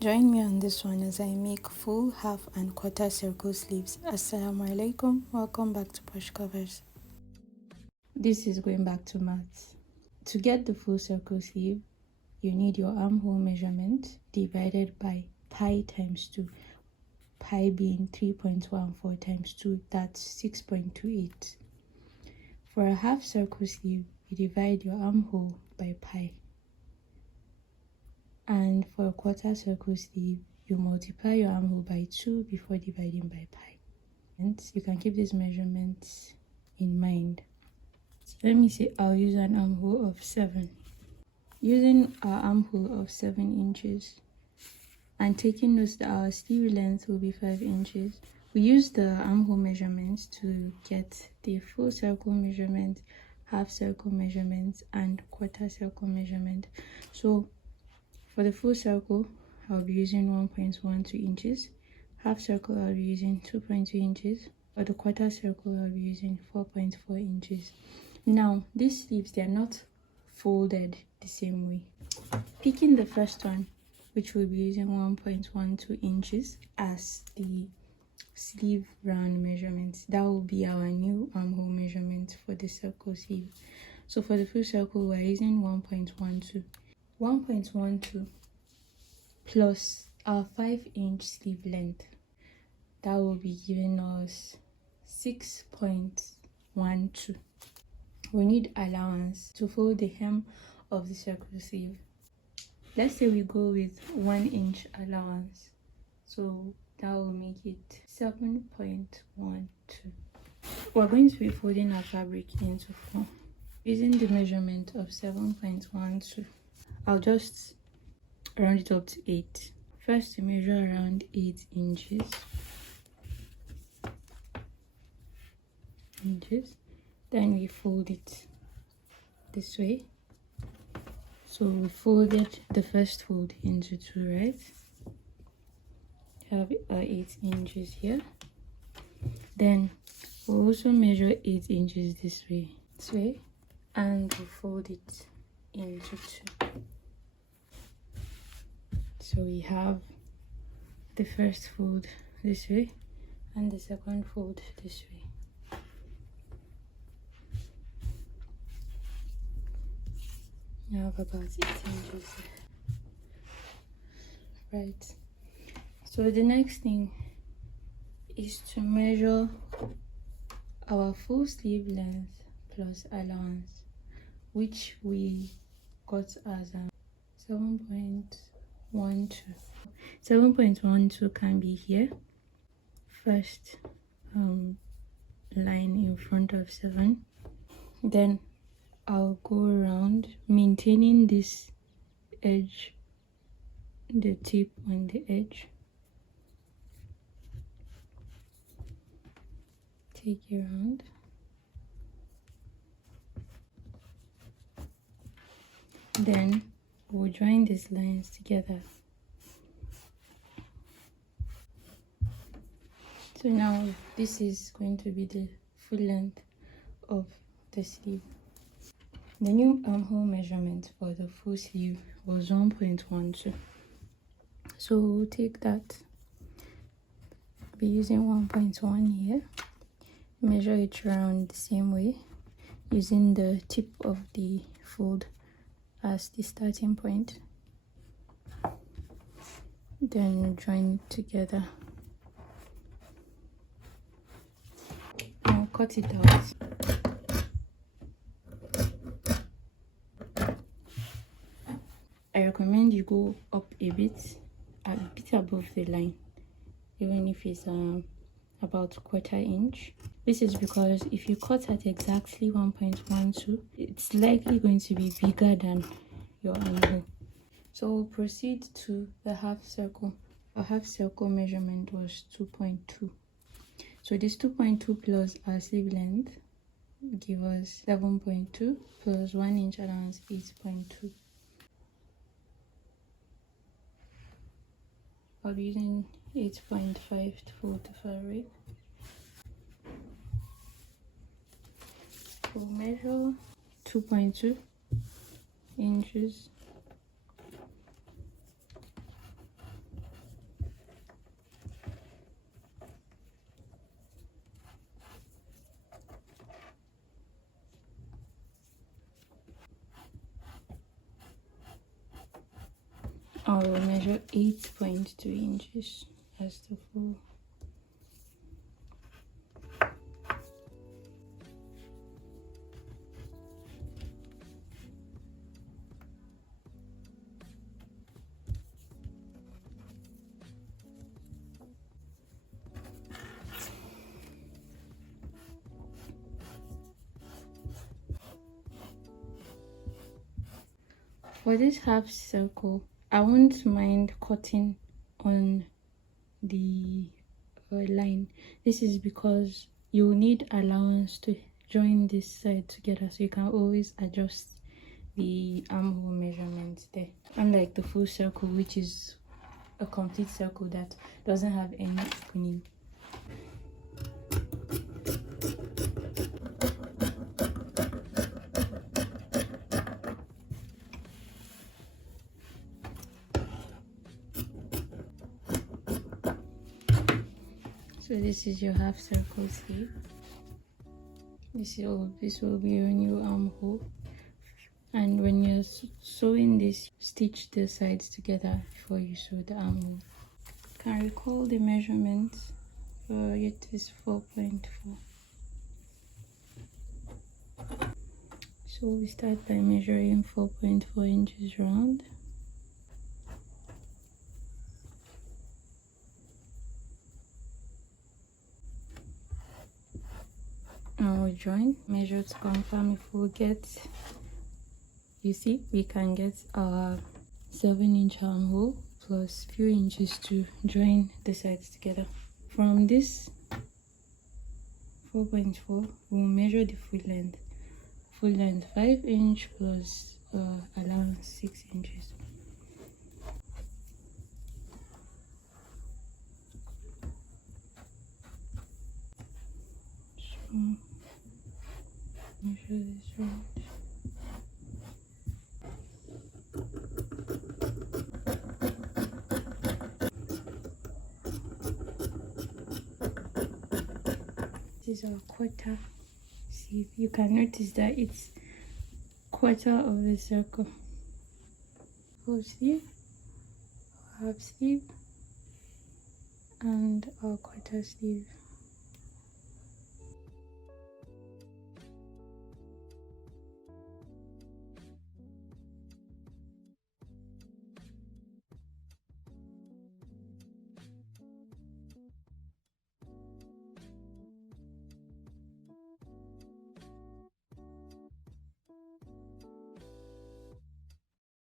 Join me on this one as I make full, half and quarter circle sleeves. Assalamu alaikum. Welcome back to Push Covers. This is going back to maths. To get the full circle sleeve, you need your armhole measurement divided by pi times 2. Pi being 3.14 times 2, that's 6.28. For a half circle sleeve, you divide your armhole by pi. And for a quarter circle sleeve, you multiply your armhole by 2 before dividing by pi. And you can keep these measurements in mind. So let me say I'll use an armhole of 7. Using our armhole of 7 inches and taking note that our sleeve length will be 5 inches, we use the armhole measurements to get the full circle measurement, half circle measurement, and quarter circle measurement. So for the full circle, I'll be using 1.12 inches. Half circle, I'll be using 2.2 inches. For the quarter circle, I'll be using 4.4 inches. Now, these sleeves, they're not folded the same way. Picking the first one, which will be using 1.12 inches as the sleeve round measurement, that will be our new armhole measurement for the circle sleeve. So for the full circle, we're using 1.12. 1.12 plus our 5-inch sleeve length, that will be giving us 6.12. We need allowance to fold the hem of the circle sleeve. Let's say we go with 1-inch allowance, so that will make it 7.12. We're going to be folding our fabric into 4 using the measurement of 7.12. I'll just round it up to 8. First, we measure around 8 inches. Then we fold it this way. So we folded the first fold into 2, right? Have our 8 inches here. Then we'll also measure 8 inches this way, and we'll fold it into 2. So we have the first fold this way and the second fold this way. I have about 8 inches there. Right. So the next thing is to measure our full sleeve length plus allowance, which we got as 7.12. 7.12 can be here. First line in front of 7. Then I'll go around, maintaining this edge, the tip on the edge. Take it around. Then we'll join these lines together. So now this is going to be the full length of the sleeve. The new armhole measurement for the full sleeve was 1.12. So we'll take that. Be using 1.1 here. Measure it around the same way, using the tip of the fold as the starting point. Then join it together. Now cut it out. I recommend you go up a bit above the line, even if it's about 1/4 inch. This is because if you cut at exactly 1.12, it's likely going to be bigger than your armhole. So we'll proceed to the half circle. Our half circle measurement was 2.2. So this 2.2 plus our sleeve length give us 7.2 plus 1 inch allowance 8.2. I'll be using 8.5 to fold the fabric. We'll measure 2.2 inches I will measure 8.2 inches as the full. For this half circle, I won't mind cutting on the line. This is because you will need allowance to join this side together, so you can always adjust the armhole measurement there, unlike the full circle, which is a complete circle that doesn't have any opening. So this is your half circle sleeve. This will be your new armhole. And when you're sewing this, stitch the sides together before you sew the armhole. Can recall the measurements for it is 4.4. So we start by measuring 4.4 inches round. And we join, measure to confirm if we get, you see, we can get our 7-inch armhole plus few inches to join the sides together. From this 4.4, we'll measure the full length. Full length 5 inch plus allowance 6 inches. So measure this round. This is our quarter sleeve. You can notice that it's quarter of the circle. Full sleeve, half sleeve, and our quarter sleeve.